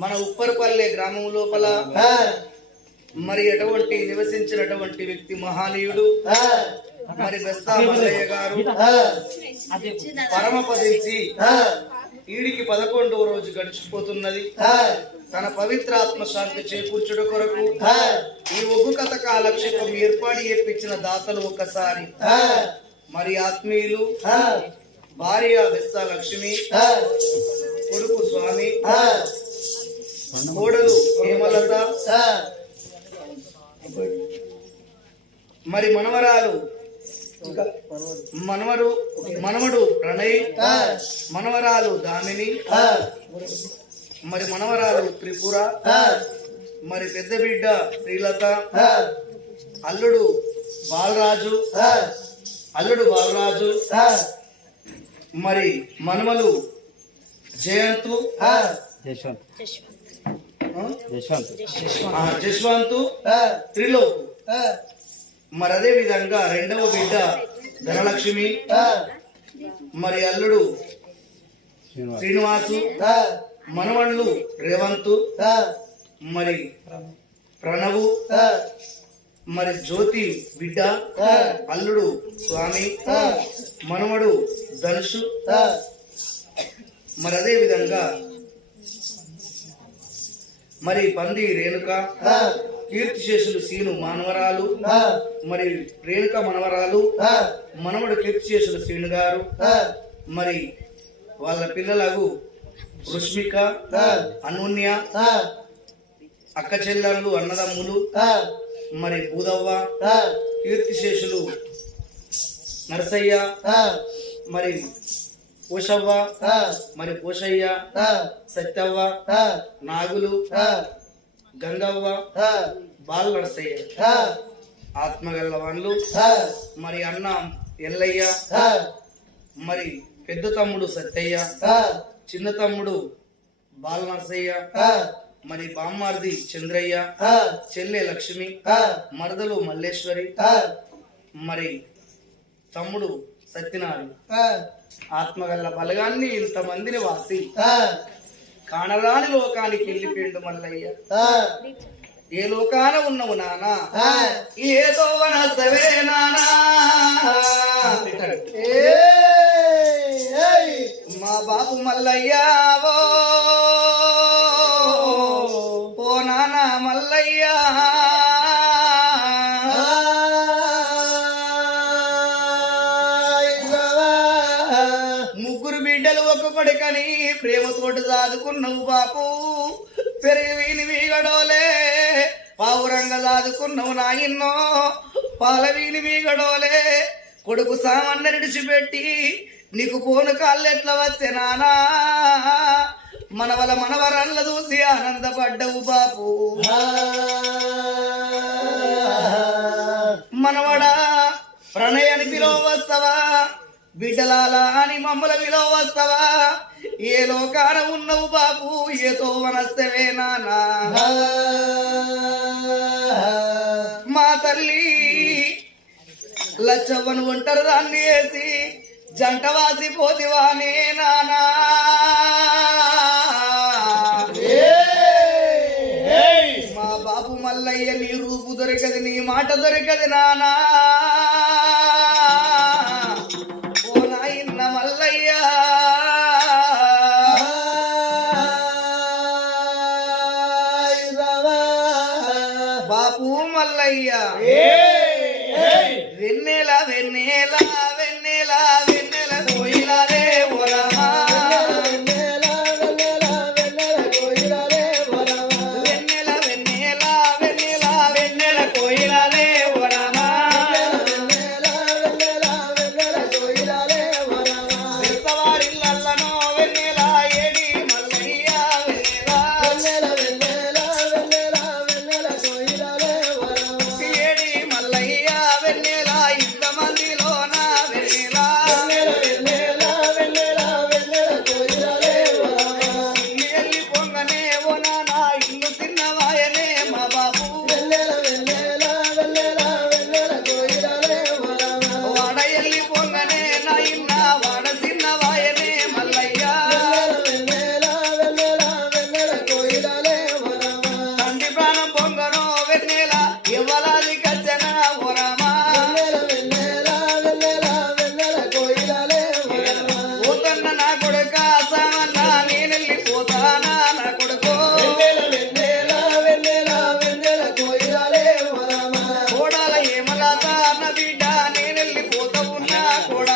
మన ఉప్పరపల్లె గ్రామం లోపల మరి ఎటువంటి నివసించినటువంటి వ్యక్తి మహానీయుడు? మరి బెస్తా మల్లయ్య గారు పరమపదించి ఈడికి పదకొండవ రోజు గడిచిపోతున్నది. తన పవిత్ర ఆత్మ శాంతి చేకూర్చుట కొరకు ఈ ఒగ్గు కథ కాలక్షేపం ఏర్పాటు చేపించిన దాతలు ఒక్కసారి. మరి ఆత్మీయులు భార్య బెస్తా లక్ష్మి కొడుకు స్వామి కోడలు హేమలత మరి మనవరాలు. మనవరు మనవడు ప్రణయ్ మనవరాలు దామిని మరి మనవరాలు త్రిపుర మరి పెద్ద బిడ్డ శ్రీలత అల్లుడు బాలరాజు అల్లుడు బాలరాజు మరి మనమలు జయంతు జశ్వంతు. ఆ, త్రిలోక్. ఆ, మరి అదే విధంగా రెండవ బిడ్డ ధనలక్ష్మి ఆ, మరి అల్లుడు శ్రీనివాస్. మనవళ్ళు రేవంతు ఆ, మరి ప్రణవు ఆ, మరి జ్యోతి బిడ్డ ఆ, అల్లుడు స్వామి ఆ, మనవడు ధనుషు. ఆ, మరి అదే విధంగా మరి పంది రేణుక ఆ, కీర్తిశేషులు సీను మానవరాలు మరి రేణుక మనవరాలు మనవడు కీర్తిశేషులు శ్రీను గారు మరి వాళ్ళ పిల్లలకు రుష్మిక అనూన్య అక్క చెల్లెళ్ళు అన్నదమ్ములు మరి భూదవ్వ కీర్తిశేషులు నరసయ్య మరి పోషవ్వ మరి పోషయ్య సత్యవ్వ నాగులు గంగవ్వ బాల నరసయ్య ఆత్మగల్ల వాళ్ళు మరి అన్న ఎల్లయ్య మరి పెద్ద తమ్ముడు సత్యయ్య చిన్న తమ్ముడు బాల నరసయ్య మరి బామ్మార్ది చంద్రయ్య ఆ, చెల్లె లక్ష్మి మరదలు మల్లేశ్వరి మరి తమ్ముడు సత్యనారాయణ. ఆ, ఆత్మగల్ల బలగాన్ని ఇంతమందిని వాసి కానరాని లోకానికి వెళ్ళిపోయిండు మల్లయ్య. ఏ లోకాన ఉన్నవు నానా? ఏదో వనస్తవే నానా? మా బాబు మల్లయ్య ప్రేమతోటి దాదుకున్నావు బాపు. పెరిగి మీగడోలే. వీగడోలే పావురంగా దాదుకున్నావు నాయన్నో పాలవీని మీగడోలే. వీగడోలే కొడుకు సామాన్య విడిచిపెట్టి నీకు పోను కాళ్ళు ఎట్లా వచ్చే నానా. మనవల మనవరల్ల చూసి ఆనందపడ్డవు బాపు. మనవడా ప్రణయాన్ని పిలువ వస్తావా బిడ్డలాలా అని మమ్మల పిలువ వస్తావా ఏ లోకాన ఉన్నవు బాపు ఏతో వనస్తవే నానా. మా తల్లి లచ్చవ్వను ఒంటరి దాన్ని వేసి జంట వాసి పోతివానే నానా. మా బాబు మల్లయ్య నీ రూపు దొరకదు నీ మాట దొరకదు నానా. బాపు మల్లయ్య. వెన్నెల వెన్నెల. బిడ్డ నేను వెళ్ళిపోతా ఉన్నా కూడా.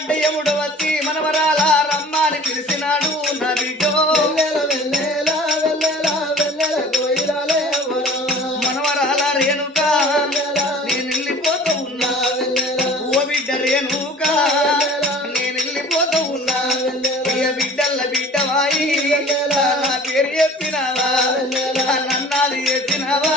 అంటే వచ్చి మనవరాల రమ్మని పిలిచినాడు నా బిడ్డో మనవరాల రేణుక నేను వెళ్ళిపోతూ ఉన్నా. ఓ బిడ్డ రేణుక నేను వెళ్ళిపోతూ ఉన్నా. ఏ బిడ్డల్ల బిడ్డవాయి నా పేరు చెప్పినావా? నన్నాది చెప్పినావా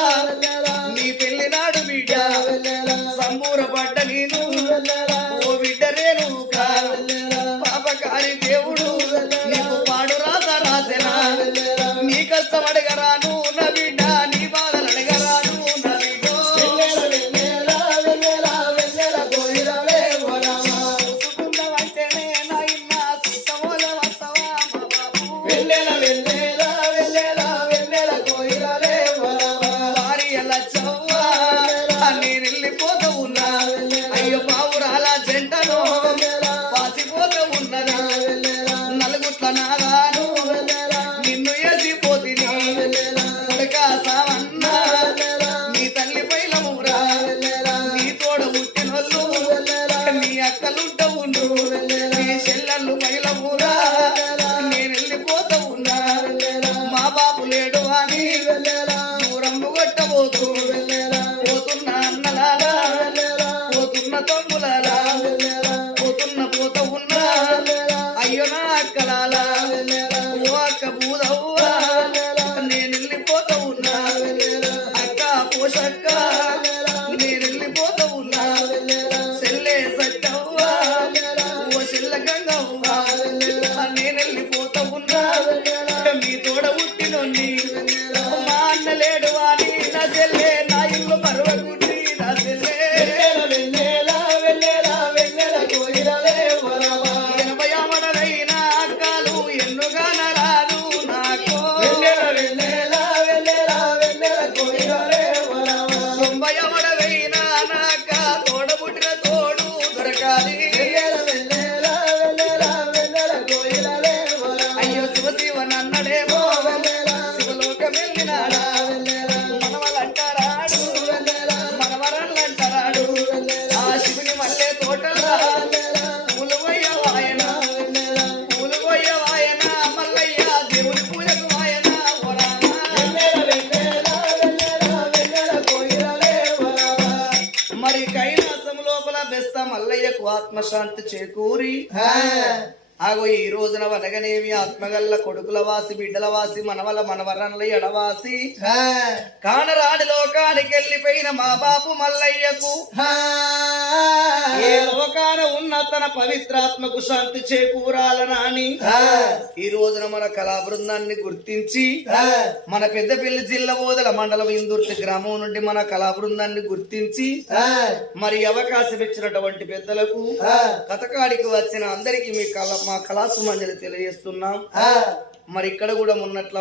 బాబు లేడు అని వెళ్ళేలా. ఊరమ్ము కొట్టబోతూ వెళ్ళేలా. పోతున్న అన్నలాలా వెళ్ళేలా. పోతున్న తమ్ములాలా వెళ్ళేలా. లేస్తా మల్లయ్యకు ఆత్మశాంతి చేకూరి. ఆగో ఈ రోజున వనగనేమి ఆత్మగల్ల కొడుకుల వాసి బిడ్డల వాసి మనవల మనవరన్ల ఎడవాసి. హా, కానరాని లోకానికి వెళ్ళిపోయిన మా బాపు మల్లయ్యకు. ఏ లోకాన ఉన్న తన పవిత్రాత్మకు శాంతి చేకూరాలనాని ఈ రోజున మన కళా బృందాన్ని గుర్తించి మన పెద్దపల్లి జిల్లా ఓదల మండలం ఇందుర్తి గ్రామం నుండి మన కళా బృందాన్ని గుర్తించి మరి అవకాశం ఇచ్చినటువంటి పెద్దలకు కథకాడికి వచ్చిన అందరికీ మీ కళ మా కళాసు మంజలి తెలియజేస్తున్నాం. మరి ఇక్కడ కూడా ఉన్నట్లు